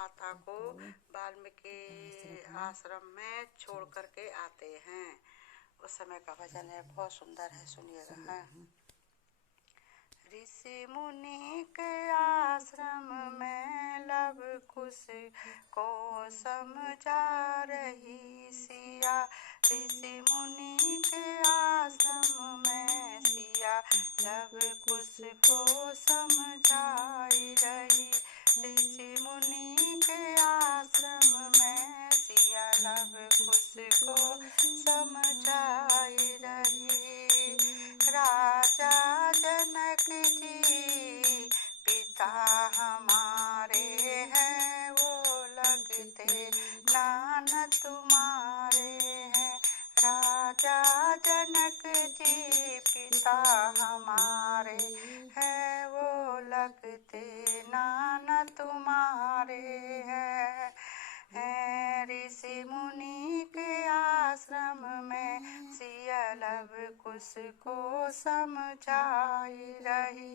माता को वाल्मीकि आश्रम में छोड़ करके आते हैं। उस समय का भजन है, बहुत सुंदर है, सुनिएगा। ऋषि मुनि के आश्रम में लव कुश को समझा रही सिया। ऋषि मुनि के आश्रम में सिया लव कुश को समझाई रही। ऋषि मुनि के आश्रम में सिया लव कुश को समझाई रही। राजा जनक जी पिता हमारे हैं, वो लगते नान तुम्हारे हैं। राजा जनक जी पिता हमारे हैं, वो लगते नान तुम्हारे हैं। ऋषि मुनि के आश्रम में सिया लव कुश को समझाई रही।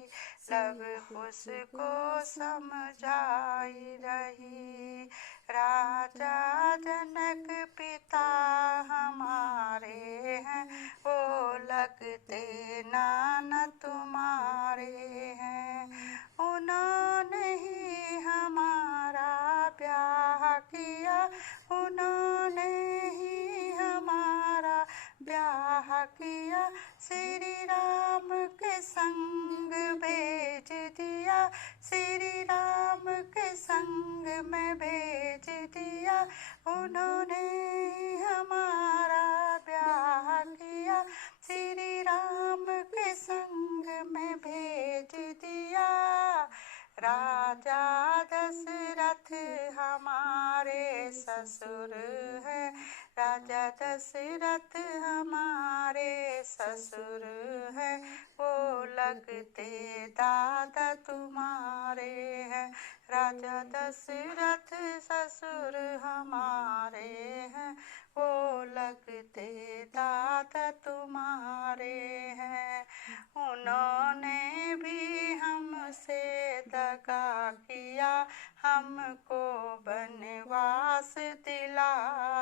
लव कुश को समझाई रही। राजा जनक पिता हमारे हैं, वो लगते नान तुम्हारे हैं। उन्होंने ही हमारा ब्याह किया, उन्होंने ही हमारा ब्याह किया। श्री राम के संग भेज दिया, श्री राम के संग में भेज दिया। उन्होंने ही हमारा ब्याह किया, श्री राम के संग में भेज दिया। राजा दशरथ हमारे ससुर है, राजा दशरथ हमारे ससुर है, वो लगते दादा तुम्हारे हैं। राजा दशरथ ससुर हमारे हैं, वो लगते दादा तुम्हारे हैं। उन्होंने भी हमसे दगा किया, हमको वनवास दिला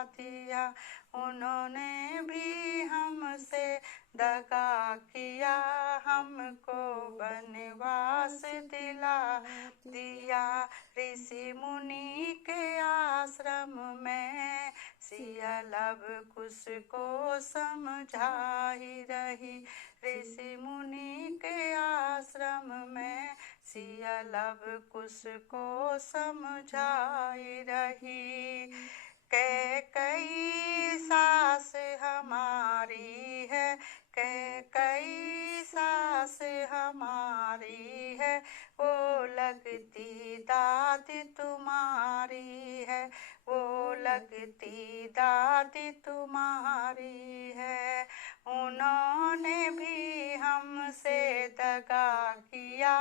दिया। उन्होंने भी हमसे दगा किया, हमको वनवास दिला दिया। ऋषि मुनि के आश्रम में सिया लव कुश को समझाई रही। ऋषि मुनि के आश्रम में सिया लव कुश को समझाई रही। कैकई सास हमारी है, कैकई सास हमारी है, वो लगती दादी तुम्हारी है, वो लगती दादी तुम्हारी है। उन्होंने भी हमसे दगा किया,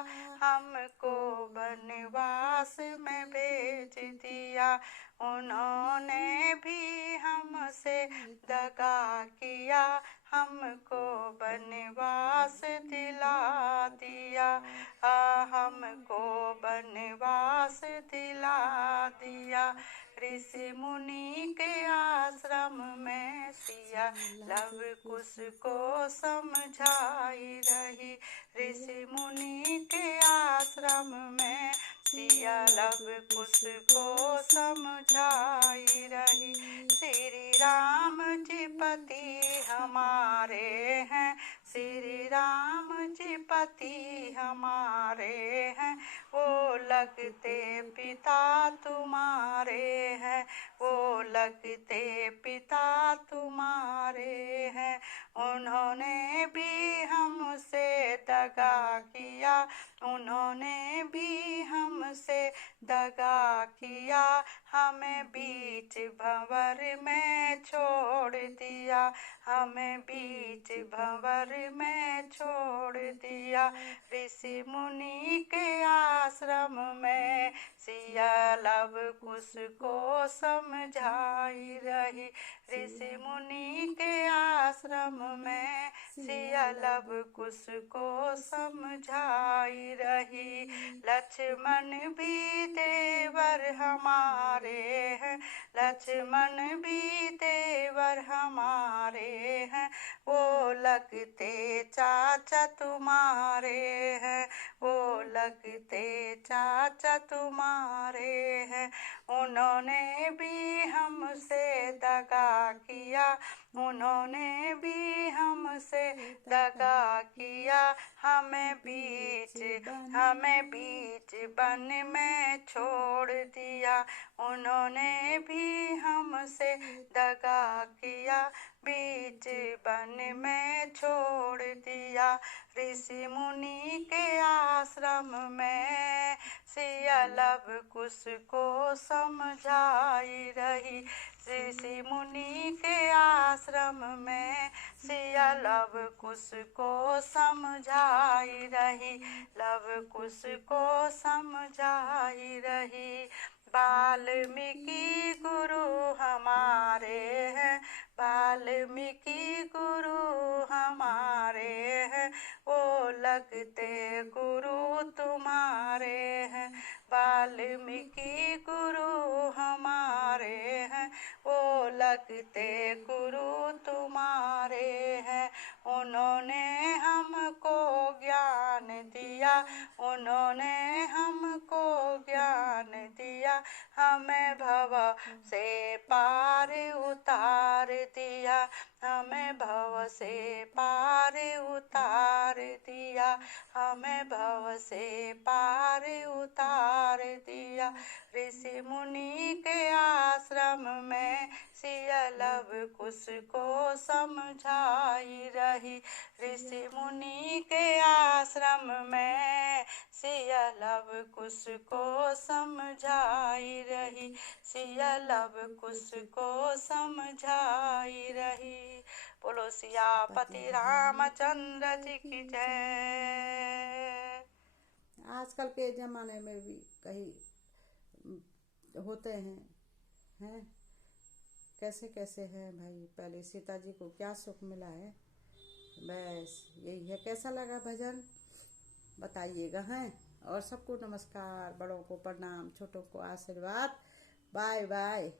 हमको वनवास में भेज दिया। उन्होंने भी हमसे दगा किया, हमको वनवास दिला दिया। हमको वनवास दिला दिया। ऋषि मुनि के आश्रम में सिया लव कुश को समझाई रही। ऋषि मुनि के आश्रम में सिया लव कुश को समझाई रही। श्री राम जी पति हमारे हैं, श्री राम जी पति हमारे हैं, वो लगते पिता तुम्हारे हैं, वो लगते पिता तुम्हारे हैं। उन्होंने भी हमसे दगा किया, उन्होंने भी हमसे दगा किया, हमें बीच भंवर में छोड़ दिया, हमें बीच भंवर में छोड़ दिया। ऋषि मुनि के आश्रम में सिया लव कुश को समझाई रही। ऋषि मुनि के आश्रम में सिया लव कुश को समझाई रही। लक्ष्मण भी देवर हमारे हैं, लक्ष्मण भी देवर हमारे हैं, वो लगते चाचा तुम्हारे हैं, वो लगते चाचा तुम्हारे हैं। उन्होंने भी हमसे दगा किया, उन्होंने भी हमसे दगा किया, हमें बीच वन में छोड़ दिया। उन्होंने भी हमसे दगा किया, बीच वन में छोड़ दिया। ऋषि मुनि के आश्रम में सिया लव कुश को समझाई रही। ऋषि मुनि के आश्रम में सिया लव कुश को समझाई रही, लव कुश को समझाई रही। वाल्मीकि गुरु हमारे हैं, वाल्मीकि गुरु हमारे हैं, वो लगते गुरु तुम्हारे हैं। वाल्मीकि गुरु हमारे हैं, वो लगते गुरु तुम्हारे हैं। उन्होंने हमको ज्ञान दिया, उन्होंने हमको ज्ञान दिया, हमें भव से पार उतार दिया, हमें भव से पार उतार दिया, हमें भव से पार उतार दिया। ऋषि मुनि के आश्रम में सिया लव कुश को समझाई रही। ऋषि मुनि के आश्रम में सिया लव कुश को समझाई रही, सिया लव कुश को समझाई रही। बोलो सियापति रामचंद्र जी की जय। आजकल के ज़माने में भी कहीं होते हैं कैसे कैसे हैं भाई। पहले सीता जी को क्या सुख मिला है, बस यही है। कैसा लगा भजन बताइएगा हैं। और सबको नमस्कार, बड़ों को प्रणाम, छोटों को आशीर्वाद। Bye bye.